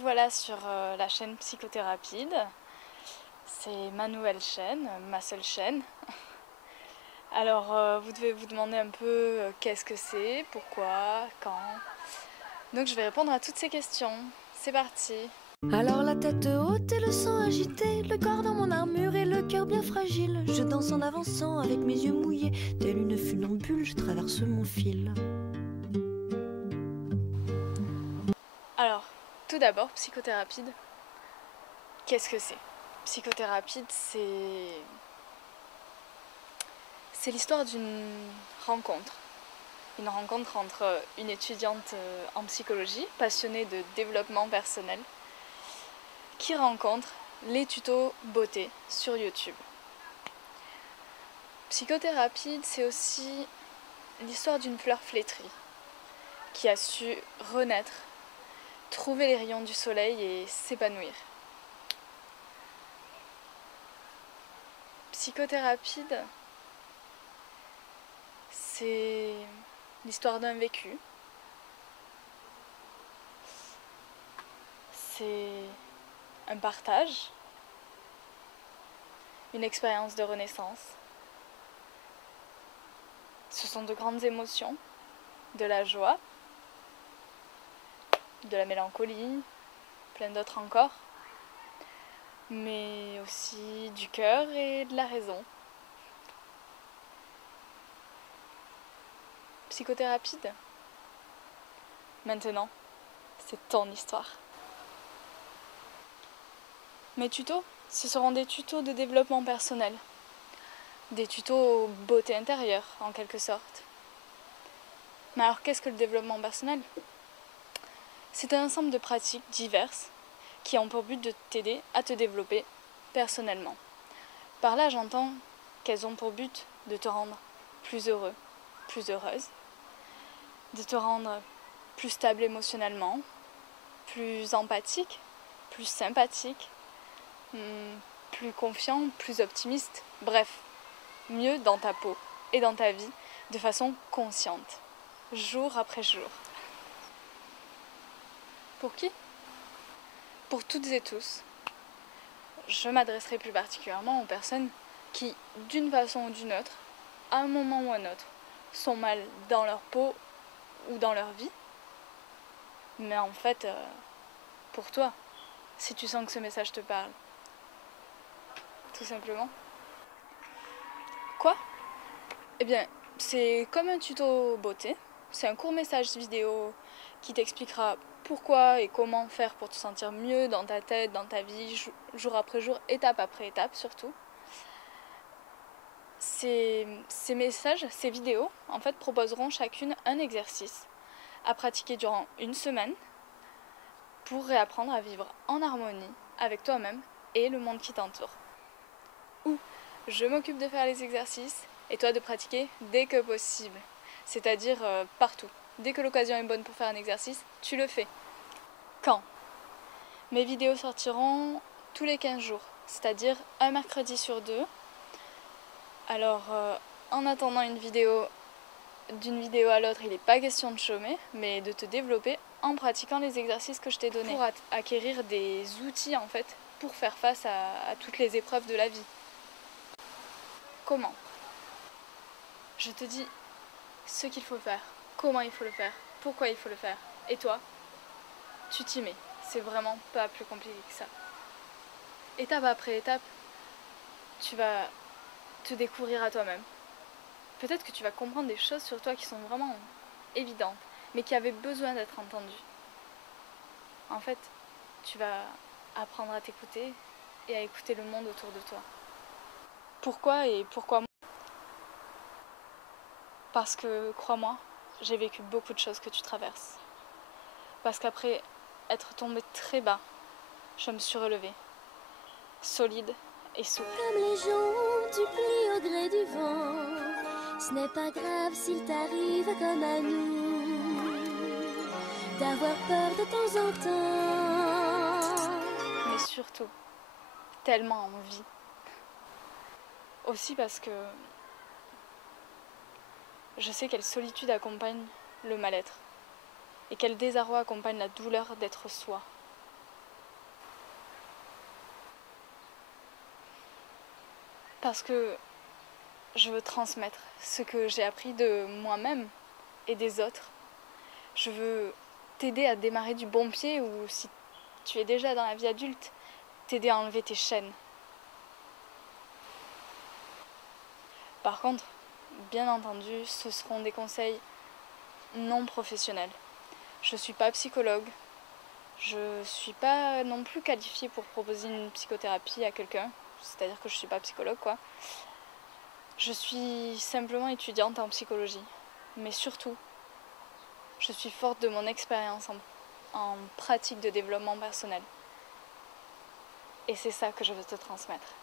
revoilà sur la chaîne Psychothérapide. C'est ma nouvelle chaîne, ma seule chaîne. Alors vous devez vous demander un peu qu'est-ce que c'est, pourquoi, quand. Donc je vais répondre à toutes ces questions. C'est parti. Alors la tête haute et le sang agité, le corps dans mon armure et le cœur bien fragile, je danse en avançant avec mes yeux mouillés, telle une funambule, je traverse mon fil. Alors, tout d'abord, Psychothérapide, qu'est-ce que c'est? Psychothérapide, c'est l'histoire d'une rencontre. Une rencontre entre une étudiante en psychologie, passionnée de développement personnel, qui rencontre les tutos beauté sur YouTube. Psychothérapide, c'est aussi l'histoire d'une fleur flétrie qui a su renaître, trouver les rayons du soleil et s'épanouir. Psychothérapide, c'est l'histoire d'un vécu. C'est un partage, une expérience de renaissance. Ce sont de grandes émotions, de la joie, de la mélancolie, plein d'autres encore, mais aussi du cœur et de la raison. Psychothérapide, maintenant, c'est ton histoire. Mes tutos, ce seront des tutos de développement personnel, des tutos beauté intérieure en quelque sorte. Mais alors qu'est-ce que le développement personnel ? C'est un ensemble de pratiques diverses qui ont pour but de t'aider à te développer personnellement. Par là, j'entends qu'elles ont pour but de te rendre plus heureux, plus heureuse, de te rendre plus stable émotionnellement, plus empathique, plus sympathique, plus confiant, plus optimiste, bref, mieux dans ta peau et dans ta vie de façon consciente, jour après jour. Pour qui ? Pour toutes et tous. Je m'adresserai plus particulièrement aux personnes qui, d'une façon ou d'une autre, à un moment ou un autre, sont mal dans leur peau ou dans leur vie. Mais en fait, pour toi, si tu sens que ce message te parle, tout simplement. Quoi ? Eh bien, c'est comme un tuto beauté. C'est un court message vidéo qui t'expliquera pourquoi et comment faire pour te sentir mieux dans ta tête, dans ta vie, jour après jour, étape après étape surtout. Ces messages, ces vidéos, en fait, proposeront chacune un exercice à pratiquer durant une semaine pour réapprendre à vivre en harmonie avec toi-même et le monde qui t'entoure. Ou je m'occupe de faire les exercices et toi de pratiquer dès que possible, c'est-à-dire partout. Dès que l'occasion est bonne pour faire un exercice, tu le fais. Quand ? Mes vidéos sortiront tous les 15 jours, c'est-à-dire un mercredi sur deux. Alors, en attendant d'une vidéo à l'autre, il n'est pas question de chômer, mais de te développer en pratiquant les exercices que je t'ai donnés. Pour acquérir des outils, en fait, pour faire face à toutes les épreuves de la vie. Comment ? Je te dis ce qu'il faut faire, comment il faut le faire, pourquoi il faut le faire. Et toi, tu t'y mets. C'est vraiment pas plus compliqué que ça. Étape après étape, tu vas te découvrir à toi-même. Peut-être que tu vas comprendre des choses sur toi qui sont vraiment évidentes, mais qui avaient besoin d'être entendues. En fait, tu vas apprendre à t'écouter et à écouter le monde autour de toi. Pourquoi et pourquoi moi ? Parce que, crois-moi, j'ai vécu beaucoup de choses que tu traverses. Parce qu'après être tombée très bas, je me suis relevée, solide et souple. Comme les gens, tu plies au gré du vent. Ce n'est pas grave s'il t'arrive comme à nous d'avoir peur de temps en temps. Mais surtout, tellement envie. Aussi parce que je sais quelle solitude accompagne le mal-être et quel désarroi accompagne la douleur d'être soi. parce que je veux transmettre ce que j'ai appris de moi-même et des autres. Je veux t'aider à démarrer du bon pied, ou si tu es déjà dans la vie adulte, t'aider à enlever tes chaînes. Par contre, bien entendu, ce seront des conseils non professionnels. Je ne suis pas psychologue, je ne suis pas non plus qualifiée pour proposer une psychothérapie à quelqu'un, c'est-à-dire que je ne suis pas psychologue, quoi. Je suis simplement étudiante en psychologie, mais surtout, je suis forte de mon expérience en pratique de développement personnel. Et c'est ça que je veux te transmettre.